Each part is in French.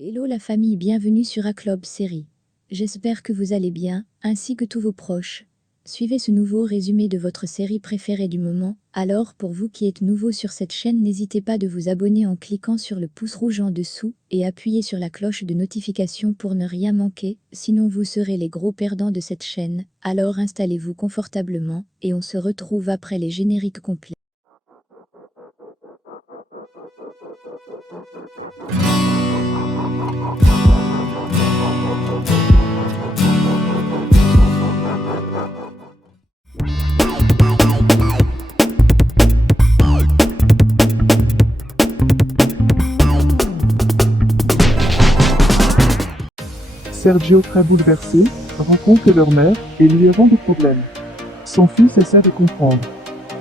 Hello la famille, bienvenue sur A-Club Série. J'espère que vous allez bien, ainsi que tous vos proches. Suivez ce nouveau résumé de votre série préférée du moment. Alors, pour vous qui êtes nouveau sur cette chaîne, n'hésitez pas de vous abonner en cliquant sur le pouce rouge en dessous et appuyez sur la cloche de notification pour ne rien manquer, sinon vous serez les gros perdants de cette chaîne. Alors installez-vous confortablement et on se retrouve après les génériques complets. Sergio, très bouleversé, rencontre que leur mère et lui avons des problèmes. Son fils essaie de comprendre.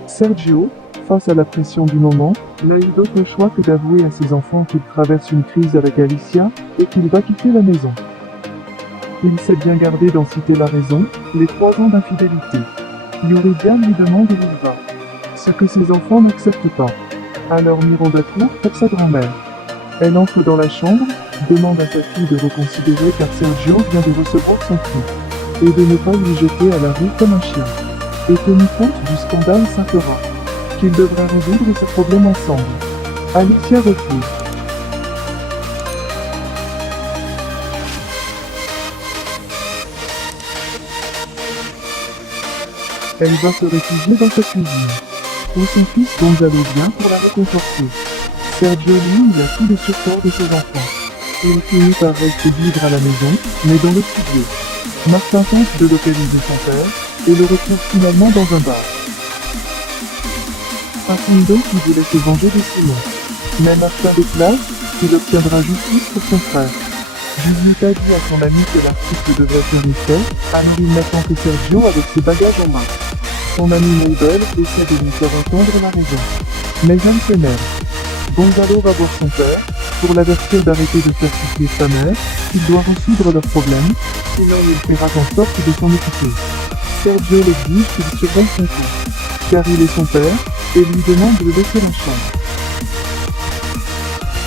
Sergio, face à la pression du moment, n'a eu d'autre choix que d'avouer à ses enfants qu'il traverse une crise avec Alicia et qu'il va quitter la maison. Il s'est bien gardé d'en citer la raison, les 3 ans d'infidélité. Yuridia lui demande où il va. Ce que ses enfants n'acceptent pas. Alors Miranda court pour sa grand-mère. Elle entre dans la chambre, demande à sa fille de reconsidérer car Sergio vient de recevoir son prix, et de ne pas lui jeter à la rue comme un chien. Et tenu compte du scandale s'affera, qu'ils devraient résoudre ce problème ensemble. Alicia refuse. Elle va se réfugier dans sa cuisine, où son fils Gonzalo vient pour la réconforter. Sergio lui, il a tout le surpoids de ses enfants. Il finit par rester libre à la maison, mais dans le studio. Martin tente de localiser son père, et le retrouve finalement dans un bar. Facundo qui voulait se venger de Simon. Mais Martin déclare qu'il obtiendra justice pour son frère. Giulietta dit à son ami que l'artiste devrait faire une fête, alors il n'attend que Sergio avec ses bagages en main. Son ami Mabel essaie de lui faire entendre la raison. Mais elle s'énerve. Gonzalo va voir son père, pour l'avertir d'arrêter de faire souffrir sa mère, qu'il doit résoudre leurs problèmes, sinon il fera en sorte de s'en occuper. Sergio l'exige qu'il surveille son fils, car il est son père, et lui demande de laisser la chambre.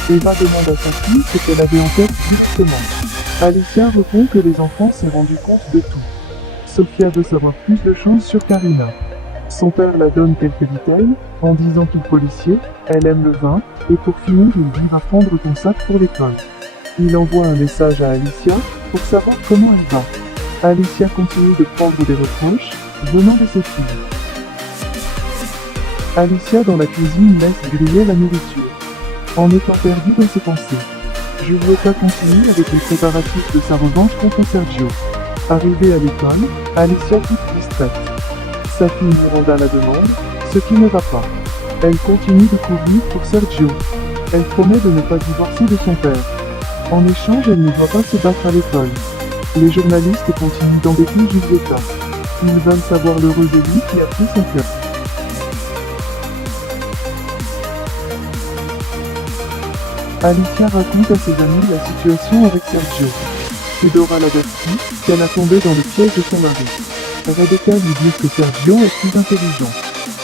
Eva demande à sa fille ce qu'elle avait en tête justement. Alicia répond que les enfants s'est rendu compte de tout. Sofia veut savoir plus de choses sur Karina. Son père la donne quelques détails, en disant qu'il est policier, elle aime le vin, et pour finir il dit va prendre ton sac pour l'école. Il envoie un message à Alicia, pour savoir comment elle va. Alicia continue de prendre des reproches, venant de ses filles. Alicia dans la cuisine laisse griller la nourriture, en étant perdue dans ses pensées. Giulietta continue avec les préparatifs de sa revanche contre Sergio. Arrivée à l'école, Alicia quitte distraite. Sa fille Miranda la demande, ce qui ne va pas. Elle continue de courir pour Sergio. Elle promet de ne pas divorcer de son père. En échange, elle ne doit pas se battre à l'école. Les journalistes continuent d'embêter Giulietta. Ils veulent savoir l'heureuse Ellie qui a pris son cœur. Alicia raconte à ses amis la situation avec Sergio. Fedora l'avertit qu'elle a tombé dans le piège de son mari. Rebecca lui dit que Sergio est plus intelligent.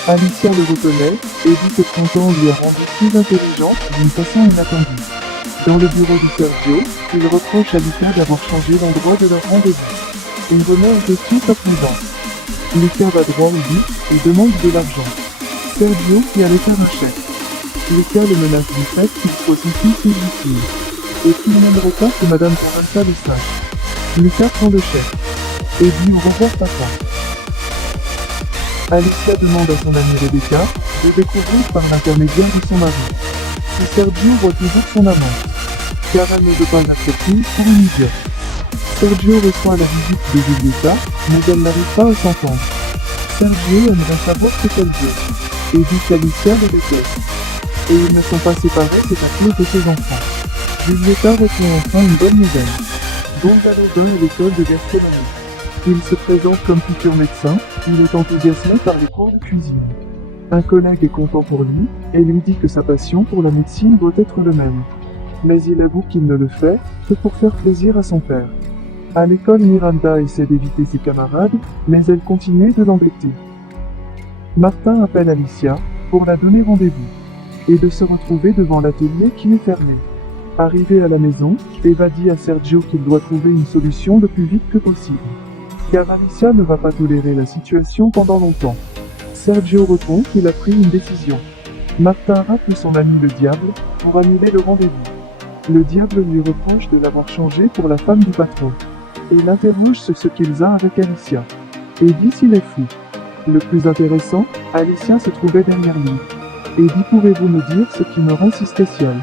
Alicia le reconnaît et dit que 30 ans lui a rendu plus intelligente d'une façon inattendue. Dans le bureau de Sergio, il reproche à Lucas d'avoir changé l'endroit de leur rendez-vous. Il remet en question sa présence. Lucas va droit au but et demande de l'argent. Sergio qui allait faire un chèque. Lucas le menace du fait qu'il soit son fils légitime, et qu'il n'aimerait pas que Madame Carranza le sache. Lucas prend le chèque, et dit au revoir papa. Alicia demande à son amie Rebecca de découvrir par l'intermédiaire de son mari si Sergio voit toujours son amante, car elle ne veut pas l'accepter pour une idiote. Sergio reçoit la visite de Giulietta, mais elle n'arrive pas à s'entendre. Sergio aimerait savoir ce qu'elle veut, et dit qu'Alicia le déteste. Et ils ne sont pas séparés, c'est à cause de ses enfants. Giulietta reçoit enfin une bonne nouvelle. Gonzalo va à l'école de gastronomie. Il se présente comme futur médecin, il est enthousiasmé par les cours de cuisine. Un collègue est content pour lui, et lui dit que sa passion pour la médecine doit être le même. Mais il avoue qu'il ne le fait que pour faire plaisir à son père. À l'école, Miranda essaie d'éviter ses camarades, mais elle continue de l'embêter. Martin appelle Alicia, pour la donner rendez-vous, et de se retrouver devant l'atelier qui est fermé. Arrivée à la maison, Eva dit à Sergio qu'il doit trouver une solution le plus vite que possible. Car Alicia ne va pas tolérer la situation pendant longtemps. Sergio répond qu'il a pris une décision. Martin rappelle son ami le diable pour annuler le rendez-vous. Le diable lui reproche de l'avoir changé pour la femme du patron. Et l'interroge sur ce qu'ils ont avec Alicia. Et dit s'il est fou. Le plus intéressant, Alicia se trouvait derrière lui. Et dit pouvez-vous me dire ce qui me rend si spécial?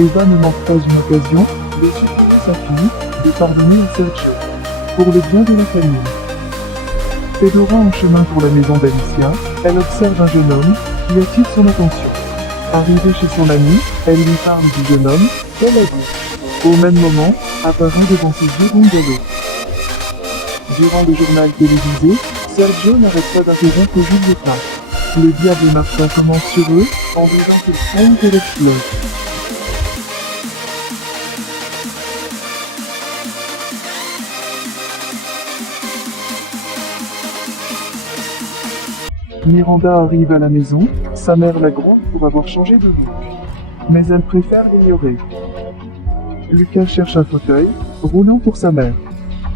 Eva ne manque pas une occasion de supplier sa fille, de pardonner à Sergio. Pour le bien de la famille. Fedora en chemin pour la maison d'Alicia, elle observe un jeune homme qui attire son attention. Arrivée chez son ami, elle lui parle du jeune homme qu'elle a vu. Au même moment, apparaît devant ses yeux Gonzalo. Durant le journal télévisé, Sergio n'arrête pas d'interrompre Julieta. Le diable et Martin commencent sur eux, en disant qu'ils craignent qu'elle explose. Miranda arrive à la maison, sa mère la gronde pour avoir changé de look. Mais elle préfère l'ignorer. Lucas cherche un fauteuil, roulant pour sa mère.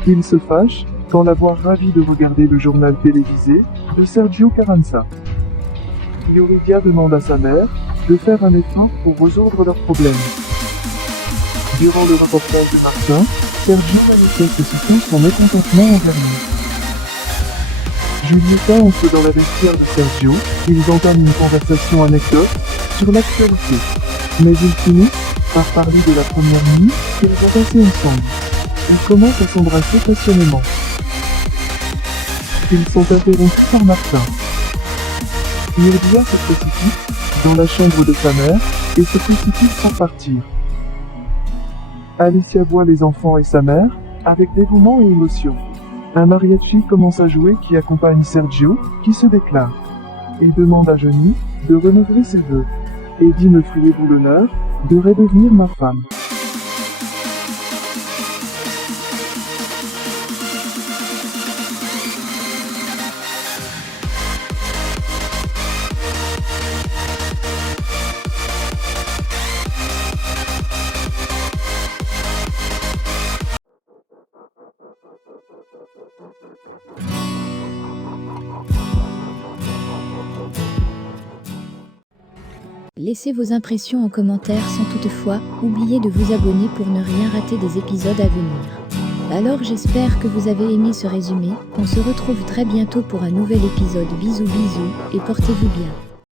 Il se fâche, quand la voit ravie de regarder le journal télévisé de Sergio Carranza. Yuridia demande à sa mère de faire un effort pour résoudre leurs problèmes. Durant le reportage de Martin, Sergio manifeste son mécontentement envers lui. Julieta entre dans la vestiaire de Sergio, ils entament une conversation anecdote sur l'actualité. Mais ils finissent par parler de la première nuit qu'ils ont passée ensemble. Ils commencent à s'embrasser passionnément. Ils sont interrompus par Martin. Yuridia se précipite dans la chambre de sa mère et se précipite pour partir. Alicia voit les enfants et sa mère avec dévouement et émotion. Un mariachi commence à jouer qui accompagne Sergio, qui se déclare. Et demande à Johnny de renouveler ses vœux. Et dit me feriez-vous l'honneur de redevenir ma femme. Laissez vos impressions en commentaire sans toutefois oublier de vous abonner pour ne rien rater des épisodes à venir. Alors j'espère que vous avez aimé ce résumé, on se retrouve très bientôt pour un nouvel épisode. Bisous bisous et portez-vous bien.